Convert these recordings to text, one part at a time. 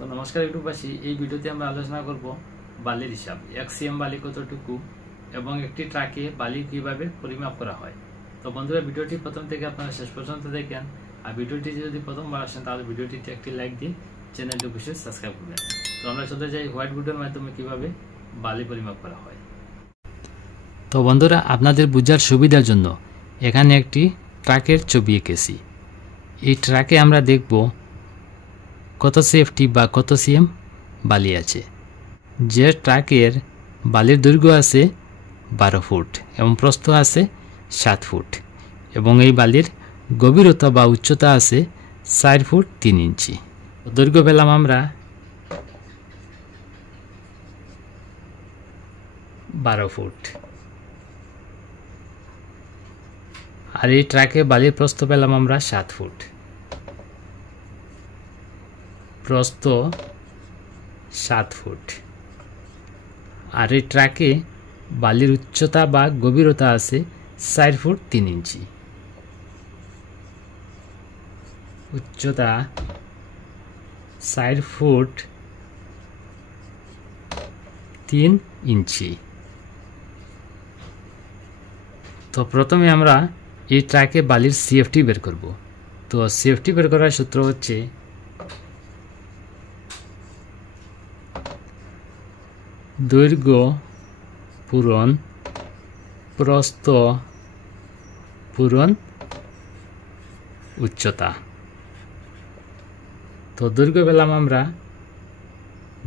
তো নমস্কার ইউটিউববাসী, এই ভিডিওতে আমরা আলোচনা করব বালির হিসাব। 1 সিএম বালি কতটুকু এবং একটি ট্রাকে বালি কিভাবে পরিমাপ করা হয়। তো বন্ধুরা, ভিডিওটি প্রথম থেকে আপনারা শেষ পর্যন্ত দেখেন। আর ভিডিওটি যদি প্রথমবার আসেন তাহলে ভিডিওটিতে একটি লাইক দিন, চ্যানেলটি অবশ্যই সাবস্ক্রাইব করবেন। তো আমরা চলে যাই হোয়াইট বোর্ডের মাধ্যমে কিভাবে বালি পরিমাপ করা হয়। তো বন্ধুরা, আপনাদের বোঝার সুবিধার জন্য এখানে একটি ট্রাকের ছবি এঁকেছি। এই ট্রাকে আমরা দেখব কত সেফটি বা কত সিএম বালি আছে। যে ট্রাকের বালির দৈর্ঘ্য আছে 12 ফুট এবং প্রস্থ আছে 7 ফুট এবং এই বালির গভীরতা বা উচ্চতা আছে 4 ফুট 3 ইঞ্চি। দৈর্ঘ্য পেলাম আমরা 12 ফুট। আর এই ট্রাকে বালির প্রস্থ পেলাম আমরা 7 ফুট। প্রস্থ 7 ফুট। আর এই ট্রাকে বালির উচ্চতা বা গভীরতা আছে 4 ফুট 3 ইঞ্চি। উচ্চতা 4 ফুট 3 ইঞ্চি। তো প্রথমে আমরা এই ট্রাকে বালির সিএফটি বের করব। তো সিএফটি বের করার সূত্র হচ্ছে দৈর্ঘ্য পূরণ প্রস্থ পূরণ উচ্চতা। তো দৈর্ঘ্য পেলাম আমরা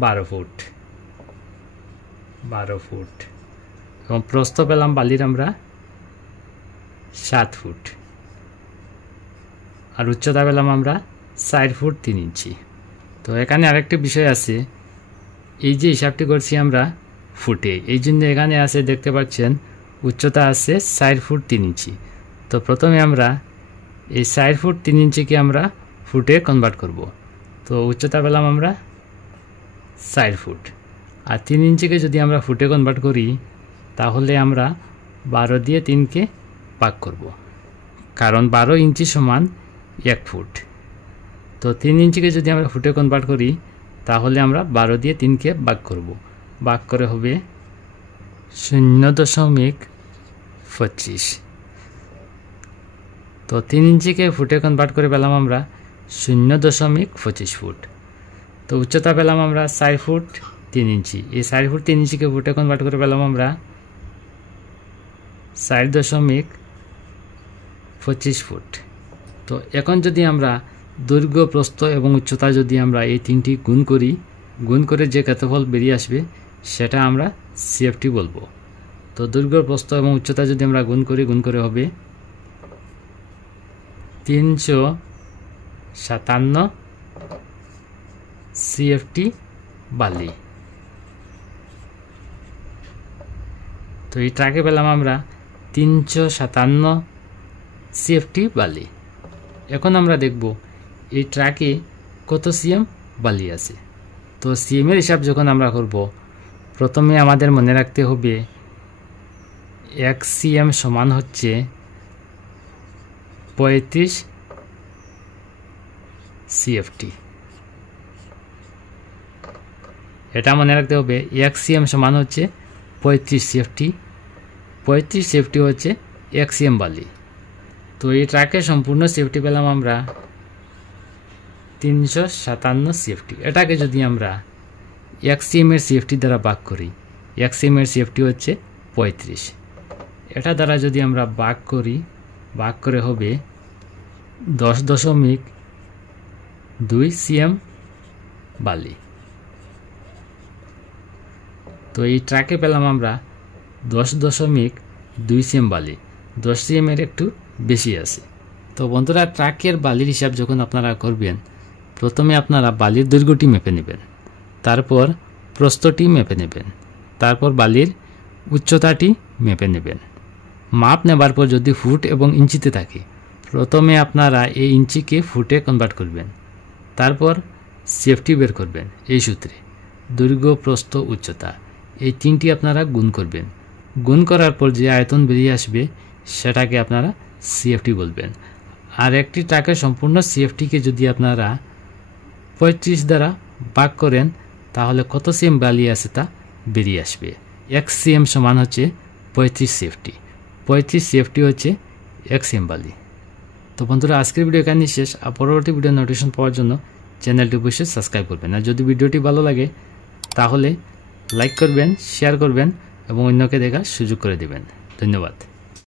12 ফুট এবং প্রস্থ পেলাম বালির আমরা 7 ফুট আর উচ্চতা পেলাম আমরা 4 ফুট 3 ইঞ্চি। তো এখানে আরেকটি বিষয় আছে, এই যে হিসাবটি করছি আমরা ফুটে, এই জন্য এখানে আছে দেখতে পাচ্ছেন উচ্চতা আছে 4 ফুট 3 ইঞ্চি। তো প্রথমে আমরা এই 4 ফুট 3 ইঞ্চিকে আমরা ফুটে কনভার্ট করব। তো উচ্চতা পেলাম আমরা 4 ফুট আর 3 ইঞ্চিকে যদি আমরা ফুটে কনভার্ট করি তাহলে আমরা 12 দিয়ে 3কে ভাগ করব, কারণ 12 ইঞ্চি সমান 1 ফুট। তো 3 ইঞ্চিকে যদি আমরা ফুটে কনভার্ট করি তাহলে আমরা 12 দিয়ে 3কে ভাগ করব, ভাগ করে হবে 0.25। তো 3 ইঞ্চিকে ফুটে কনভার্ট করে পেলাম আমরা 0.25 ফুট। তো উচ্চতা পেলাম আমরা 4 ফুট 3 ইঞ্চি। এই 4 ফুট 3 ইঞ্চিকে ফুটে কনভার্ট করে পেলাম আমরা 4.25 ফুট। তো এখন যদি আমরা দৈর্ঘ্য প্রস্থ এবং উচ্চতা যদি আমরা এই তিনটি গুণ করে যে ক্ষেত্রফল বেরিয়ে আসবে সেটা আমরা সিএফটি বলবো। তো দৈর্ঘ্য প্রস্থ এবং উচ্চতা যদি আমরা গুণ করে হবে 357 সিএফটি বালি। তো এই ট্রাকে পেলাম আমরা 357 সিএফটি বালি। এখন আমরা দেখব এই ট্রাকে কত সিএম বালি আছে। তো সিএমের হিসাব যখন আমরা করব, প্রথমে আমাদের মনে রাখতে হবে 1 সিএম সমান হচ্ছে 35 সিএফটি। এটা মনে রাখতে হবে 1 সিএম সমান হচ্ছে 35 সিএফটি। 35 সিএফটি হচ্ছে 1 সিএম বালি। তো এই ট্রাকে সম্পূর্ণ সিএফটি পেলাম আমরা 357 সিএফটি। এটাকে যদি আমরা 1 সিএম এর সিএফটি দ্বারা ভাগ করি, 1 সিএম এর সিএফটি হচ্ছে 35। এটা দ্বারা যদি আমরা ভাগ করে হবে 10.2 সিএম বালি। তো এই ট্রাকে পেলাম আমরা 10.2 সিএম বালি। 10 সিএম এর একটু বেশি আছে। তো বন্ধুরা, ট্রাকের বালির হিসাব যখন আপনারা করবেন, প্রথমে আপনারা বালির দৈর্ঘ্যটি মেপে নেবেন, তারপর প্রস্থটি মেপে নেবেন, তারপর বালির উচ্চতাটি মেপে নেবেন। মাপ নেবার পর যদি ফুট এবং ইঞ্চিতে থাকে, প্রথমে আপনারা এই ইঞ্চিকে ফুটে কনভার্ট করবেন, তারপর সিএফটি বের করবেন এই সূত্রে। দৈর্ঘ্য প্রস্থ উচ্চতা এই তিনটি আপনারা গুণ করবেন। গুণ করার পর যে আয়তন বেরিয়ে আসবে সেটাকে আপনারা সিএফটি বলবেন। আর একটি ট্রাকের সম্পূর্ণ সিএফটিকে যদি আপনারা 35 দ্বারা ভাগ করেন তাহলে কত সিএম বালি আছে তা বেরিয়ে আসবে। 1 সিএম সমান হচ্ছে 35 সিএফটি। 35 সিএফটি হচ্ছে 1 সিএম বালি। তো বন্ধুরা আজকের ভিডিও এখানেই শেষ। আর পরবর্তী ভিডিও নোটিফিকেশন পাওয়ার জন্য চ্যানেলটি অবশ্যই সাবস্ক্রাইব করবেন। আর যদি ভিডিওটি ভালো লাগে তাহলে লাইক করবেন, শেয়ার করবেন এবং অন্যকে দেখার সুযোগ করে দেবেন। ধন্যবাদ।